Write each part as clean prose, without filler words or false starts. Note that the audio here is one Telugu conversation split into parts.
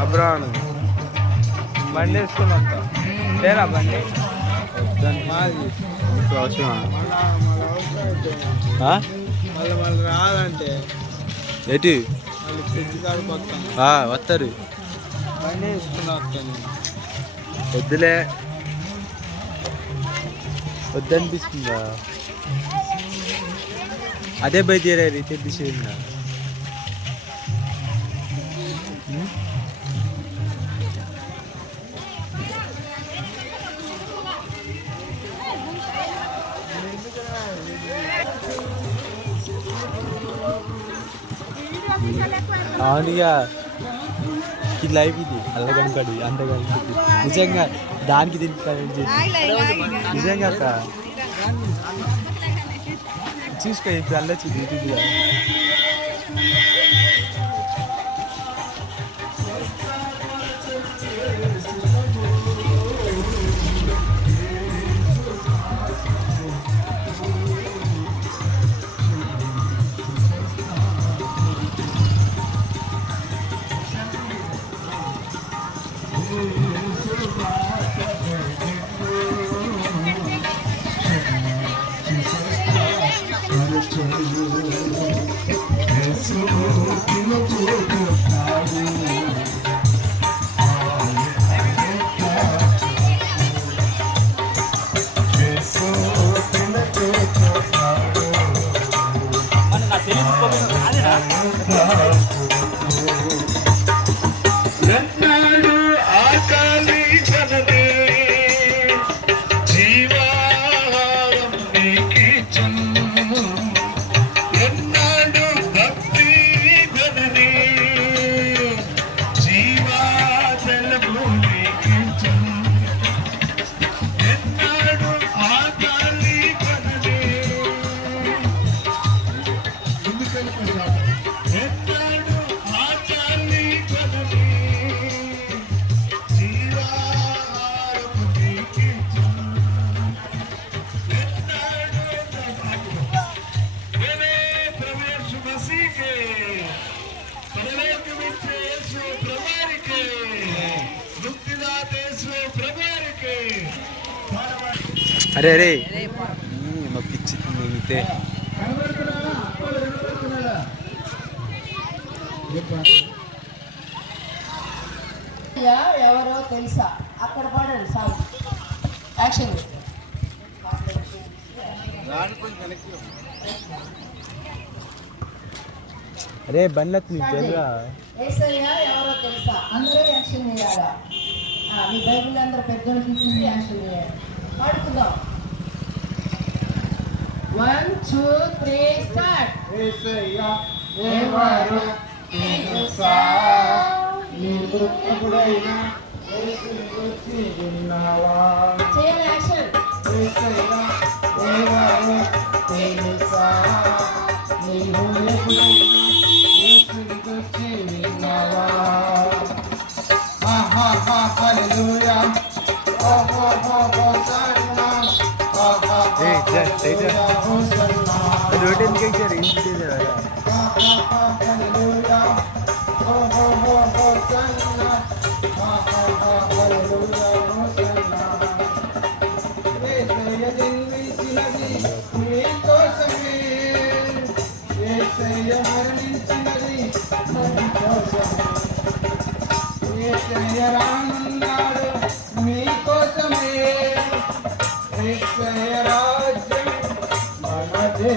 అబ్రాన్ బండి వేసుకుని వస్తా లేరా బండి దాన్ని మాది వాళ్ళు రాదంటే ఏంటి వాళ్ళు ఫ్రిడ్జ్ కాడికి వస్తాను వస్తారు బండి వేసుకుని వస్తాను వద్దులే వద్దనిపిస్తుందా అదే బయట తెప్పించేదా అవునుగా ఇది లైఫ్ ఇది అల్ల కనుకడి అంత కనుకడి నిజంగా దానికి దీనికి నిజంగా అక్క చూసుకో ఇప్పుడు అల్లొచ్చు యూట్యూబ్లో అరే అరే మా పిచ్చి తింటే ఎవరో తెలుసా అక్కడ పడండి సాంగ్ యాక్షన్ అరే బండ్ల తెలుసా ఎవరో తెలుసా అందరూ యాక్షన్ చేయాలా మీ బైబిల్ అందరూ పెద్దలు చూసి యాక్షన్ చేయాలి పాడుకుందాం 1 2 3 స్టార్ట్ యేసయ్యా ఎవరు తెలుసా నీకు ఎప్పుడైనా యేసుని గురించి విన్నావా చేయాలి యాక్షన్ యేసయ్యా ఎవరు తెలుసా నీకు ఎప్పుడైనా యేసుని గురించి విన్నావా హల్లెలూయా రానున్నాడు మీకోసమే రాజ్యం మనదే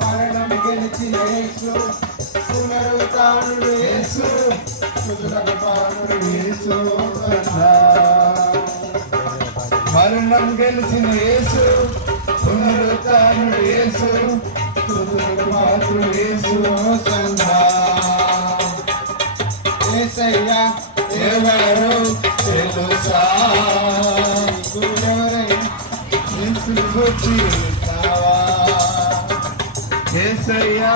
మరణం గెలిచిన యేసు పునరుత్థానుడు యేసు పునరుత్థానుడు యేసు మరణం గెలిచిన యేసు పునరుత్థానుడు యేసు పునరుత్థానుడు యేసు సంఘా యేసయ్యా ఎవరు తెలుసా యేసయ్యా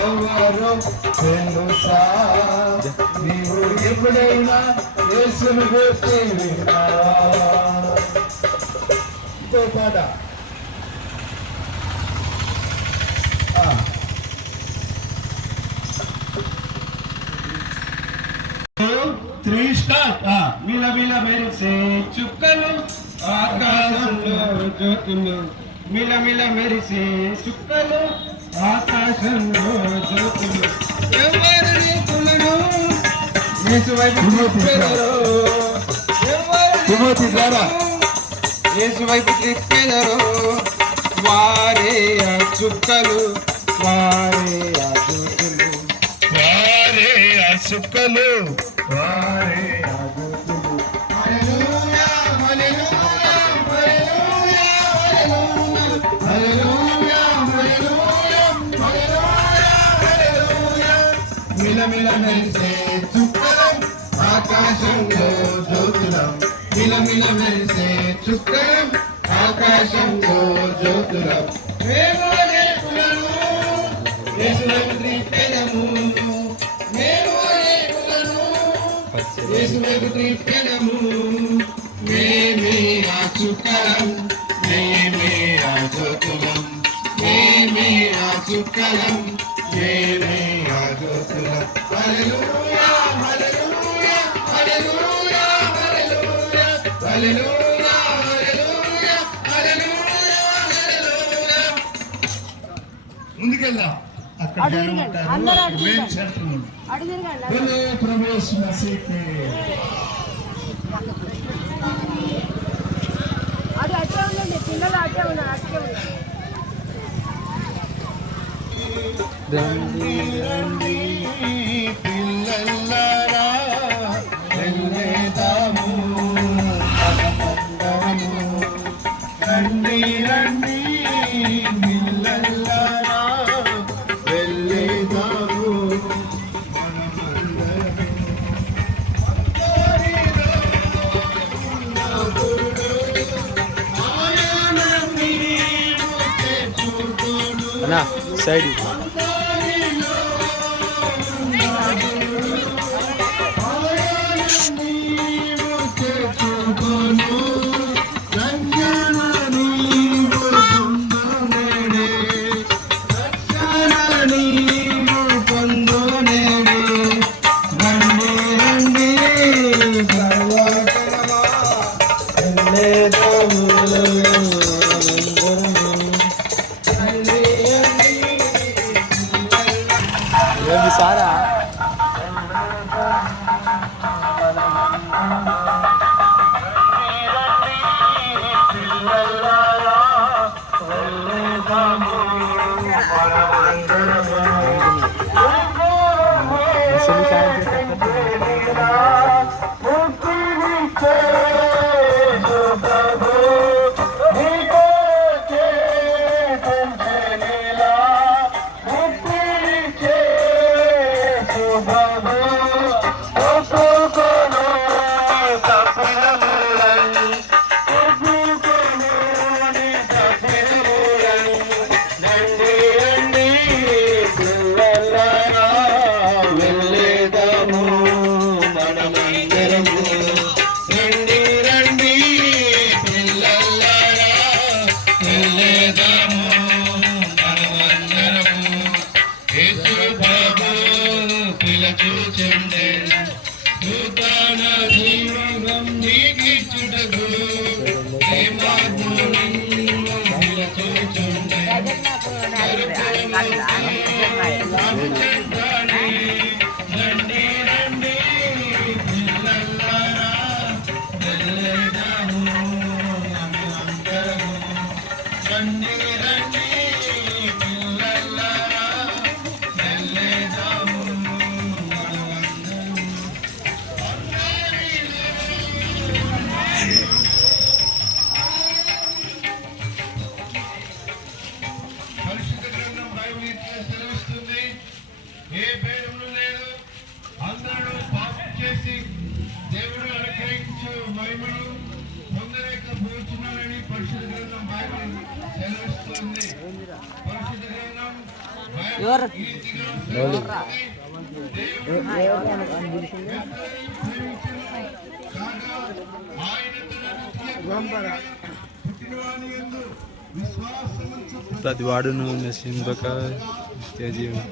ఎవరు తెలుసా నీవు ఎప్పుడైనా యేసుని గురించి విన్నావా ఇంకో పాట మిలమిల మెరిసే చుక్కలు ఆకాశంలో జ్యోతులు మిలమిల మెరిసే చుక్కలు ఆకాశంలో జ్యోతులు ఎవరు రేకులను యేసువైపు తిప్పెదరో వారే ఆ చుక్కలు వారే ఆ జ్యోతులు వారే ఆ చుక్కలు వారే ఆ జ్యోతులు హల్లెలూయా హల్లెలూయా హల్లెలూయా హల్లెలూయా హల్లెలూయా హల్లెలూయా హల్లెలూయా మిలమిల మెరిసే చుక్కలం ఆకాశంలో జ్యోతులం మిలమిల మెరిసే చుక్కలం ఆకాశంలో జ్యోతులం మేము అనేకులను యేసువైపు త్రిప్పెదము మేము అనేకులను యేసువైపు త్రిప్పెదము మేమే ఆ చుక్కలం మేమే ఆ జ్యోతులం మేమే ఆ చుక్కలం మేమే ఆ జ్యోతులం హల్లెలూయా హల్లెలూయా హల్లెలూయా హల్లెలూయా హల్లెలూయా హల్లెలూయా హల్లెలూయా హల్లెలూయా ముందుకెళ్దాం అక్కడ మెయిన్ సెంటర్ ఉంది బోలో ప్రవేశ మసీకి అది అట్టే ఉండండి పిల్లలు అట్టే ఉన్నారు అట్టే ఉన్నారు రండి రండి పిల్లలారా వెళ్ళేదాము పదమందరము రండి రండి పిల్లలారా వెళ్ళేదాము అన్నా సైడ్ ఏమి సారా ఏ భేదములు లేదు. అందరూ పాపం చేసి దేవుడు అనుగ్రహించు మహిమను పొందలేకపోతున్నారని పరిశుద్ధ గ్రంథం బైబిల్ సెలవిస్తుంది. పరిశుద్ధ గ్రంథం బైబిల్ ఈ రీతిగా ప్రతి వాడును నశింపక నిత్య జీవం